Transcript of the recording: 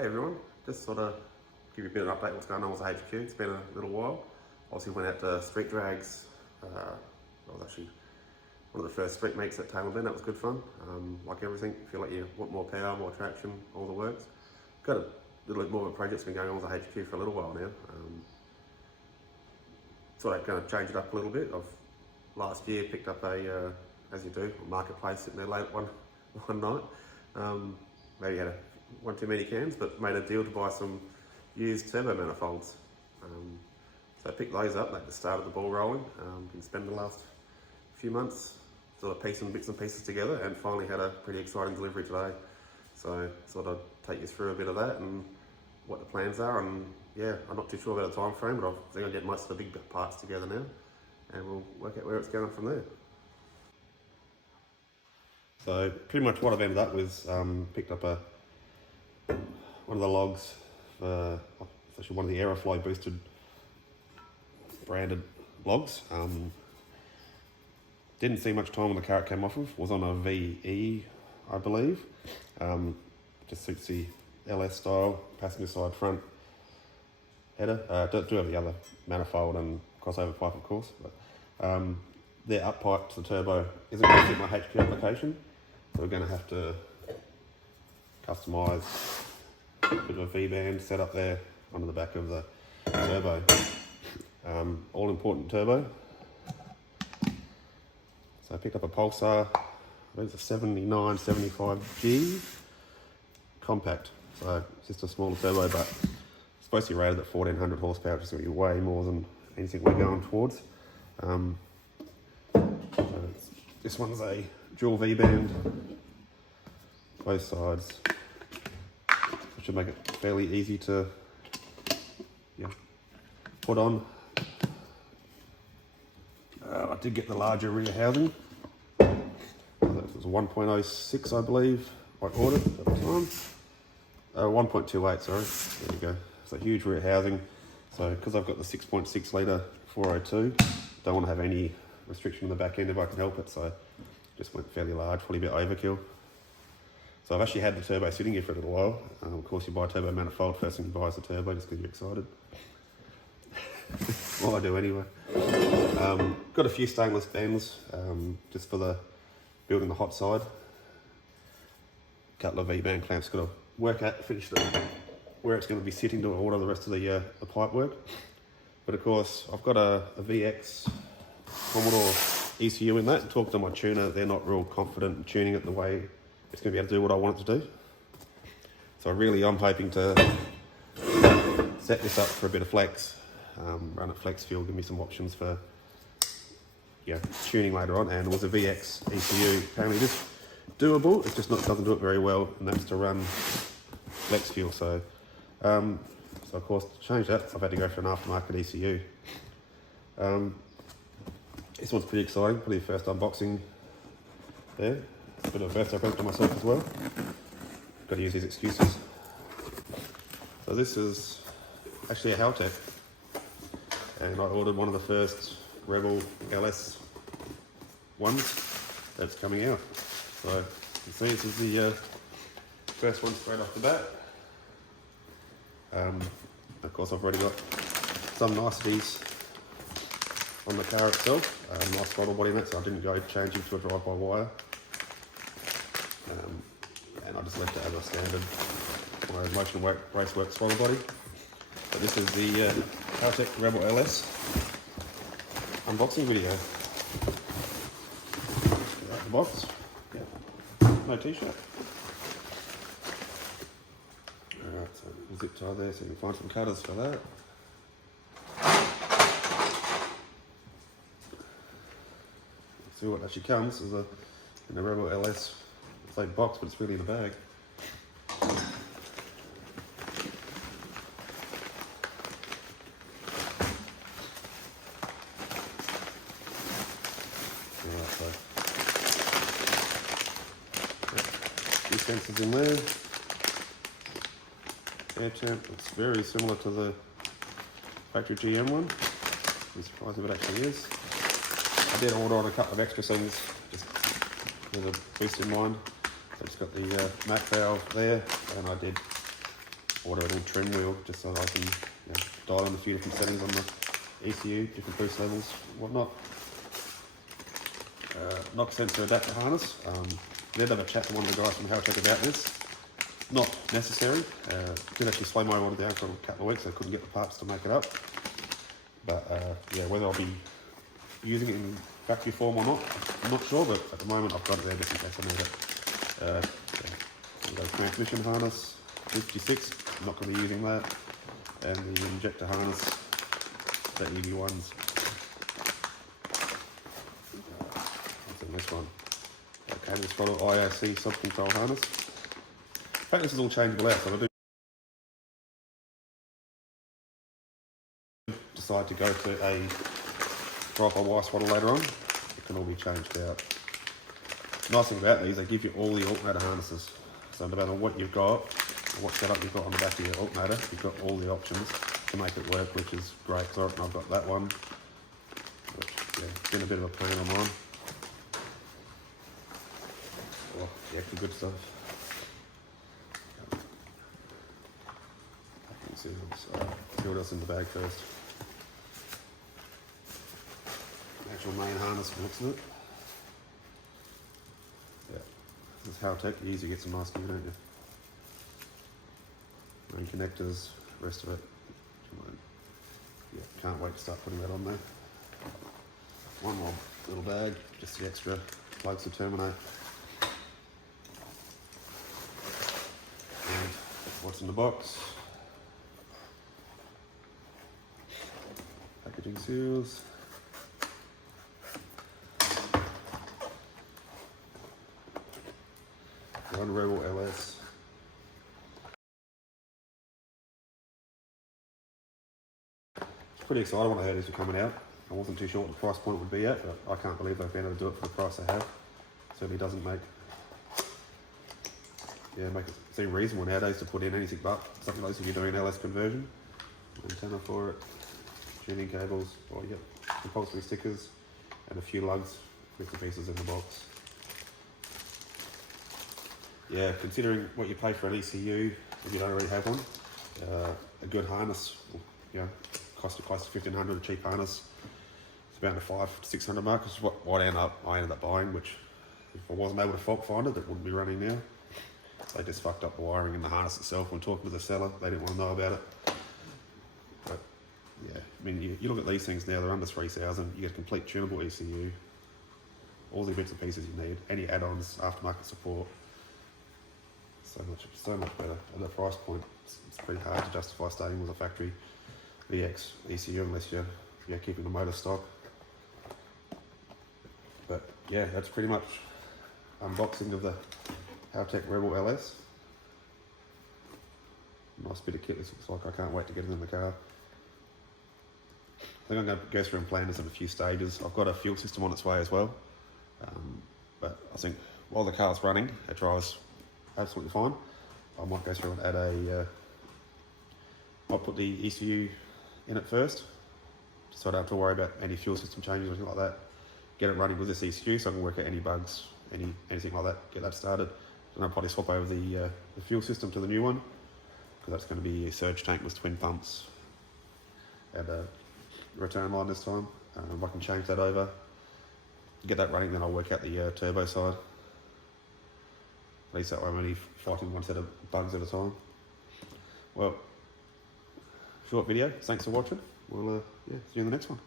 Hey everyone, just sort of give you a bit of an update what's going on with the HQ. It's been a little while. Obviously went out to street drags. That was actually one of the first street meets at Taylor Bend. That was good fun. Like everything, feel like you want more power, more traction, all the works. Got a little bit more of a project's been going on with the HQ for a little while now. Sort of going to change it up a little bit. I've last year picked up a, as you do, a marketplace sitting there late one night. Maybe had one too many cans, but made a deal to buy some used turbo manifolds. So I picked those up, like the start of the ball rolling. Been spending the last few months sort of piecing bits and pieces together, and finally had a pretty exciting delivery today. So sort of take you through a bit of that and what the plans are. And yeah, I'm not too sure about the time frame, but I think I'll get most of the big parts together now, and we'll work out where it's going from there. So pretty much what I've ended up with, picked up one of the logs, it's actually one of the Aerofly boosted branded logs. Didn't see much time on the car it came off of, was on a VE, I believe. Just suits the LS style, passenger side front header. Do have the other manifold and crossover pipe of course, but their up pipe to the turbo isn't going to fit my HQ application, so we're going to have to customise a bit of a V-band set up there onto the back of the turbo. All important turbo. So I picked up a Pulsar, I think it's a 7975G compact. So it's just a smaller turbo, but it's supposed to be rated at 1400 horsepower, which is going to be way more than anything we're going towards. This one's a dual V-band, both sides, which should make it fairly easy to put on. I did get the larger rear housing. It was a 1.06, I believe, I ordered at the time. 1.28, sorry, there we go. It's a huge rear housing. So because I've got the 6.6 litre 402, don't want to have any restriction on the back end if I can help it, so just went fairly large, probably a bit overkill. So I've actually had the turbo sitting here for a little while. Of course you buy a turbo manifold, first thing you buy is the turbo just because you're excited. Well, I do anyway. Got a few stainless bands just for the building the hot side. Couple of V-band clamps, got to work out, finish where it's going to be sitting to order the rest of the pipe work. But of course I've got a VX Commodore ECU in that. Talked to my tuner, they're not real confident in tuning it the way it's going to be able to do what I want it to do. So I'm hoping to set this up for a bit of flex, run at flex fuel, give me some options for tuning later on. And it was a VX ECU, apparently it is doable, it just doesn't do it very well, and that's to run flex fuel. So of course to change that I've had to go for an aftermarket ECU. This one's pretty exciting, probably the first unboxing there. It's a bit of a birthday present to myself as well. Got to use these excuses. So this is actually a Haltech, and I ordered one of the first Rebel LS ones that's coming out. So you can see this is the first one straight off the bat. Of course I've already got some niceties on the car itself. Nice throttle body in it, so I didn't go changing to a drive-by-wire. And I just left it as a standard motion brace work throttle body. But this is the Haltech Rebel LS unboxing video. Out the box, no t-shirt. Alright, so zip tie there so you can find some cutters for that. See what actually comes is in a Rebel LS plate box, but it's really in a bag. Alright, so few sensors in there. Air temp, it's very similar to the factory GM one. I'm surprised if it actually is. I did order on a couple of extra things, just with a boost in mind. So I just got the MAC valve there, and I did order a little trim wheel just so I can dial in a few different settings on the ECU, different boost levels, whatnot. Knock sensor adapter harness. Did have a chat to one of the guys from Haltech about this. Not necessary. Did actually slow my order down for a couple of weeks. I couldn't get the parts to make it up. But yeah, whether I'll be using it in factory form or not, I'm not sure. But at the moment, I've got it there just in case I need it. We've got a transmission harness, 56. I'm not going to be using that. And the injector harness, the EV1s. This one. Okay, this got an IOC sub-control harness. In fact, this is all changeable out, so if I do decide to go to a drive-by-wire swaddle later on, it can all be changed out. Nice thing about these, they give you all the alternator harnesses. So no matter what you've got, or what setup you've got on the back of your alternator, you've got all the options to make it work, which is great. So I've got that one, which it's been a bit of a pain on mine. Oh, yeah, good stuff. See what else in the bag first. The actual main harness next to it. Yeah, this is Haltech. You usually get some nice gear, don't you? Main connectors, rest of it. Yeah, can't wait to start putting that on there. One more little bag, just the extra plugs to terminate. And what's in the box? Packaging seals. One Rebel LS. Pretty excited when I heard these were coming out. I wasn't too sure what the price point would be at, but I can't believe they've been able to do it for the price they have. Certainly doesn't make it seem reasonable nowadays to put in anything but something like this if you're doing an LS conversion. Antenna for it, tuning cables, or compulsory stickers, and a few lugs, bits and pieces in the box. Yeah, considering what you pay for an ECU, if you don't already have one, a good harness, cost close to $1,500, a cheap harness. It's about the $500 to $600 mark, which is what I ended up buying, which if I wasn't able to fault find it, it wouldn't be running now. They just fucked up the wiring in the harness itself. When talking to the seller, they didn't want to know about it. But yeah, I mean, you look at these things now, they're under 3,000. You get a complete tunable ECU, all the bits and pieces you need, any add-ons, aftermarket support. So much better at that price point. It's pretty hard to justify staying with a factory VX ECU unless you're keeping the motor stock. But yeah, that's pretty much unboxing of the Haltech Rebel LS. Nice bit of kit this looks like. I can't wait to get it in the car. I think I'm going to go through and plan this in a few stages. I've got a fuel system on its way as well. But I think while the car's running, it drives absolutely fine. I might go through and add I'll put the ECU in it first, so I don't have to worry about any fuel system changes or anything like that. Get it running with this ECU so I can work out any bugs, anything like that, get that started. Then I'll probably swap over the fuel system to the new one, because that's going to be a surge tank with twin pumps and a return line this time. I can change that over, get that running, then I'll work out the turbo side. At least that way I'm only fighting one set of bugs at a time. Well, short video. Thanks for watching. We'll see you in the next one.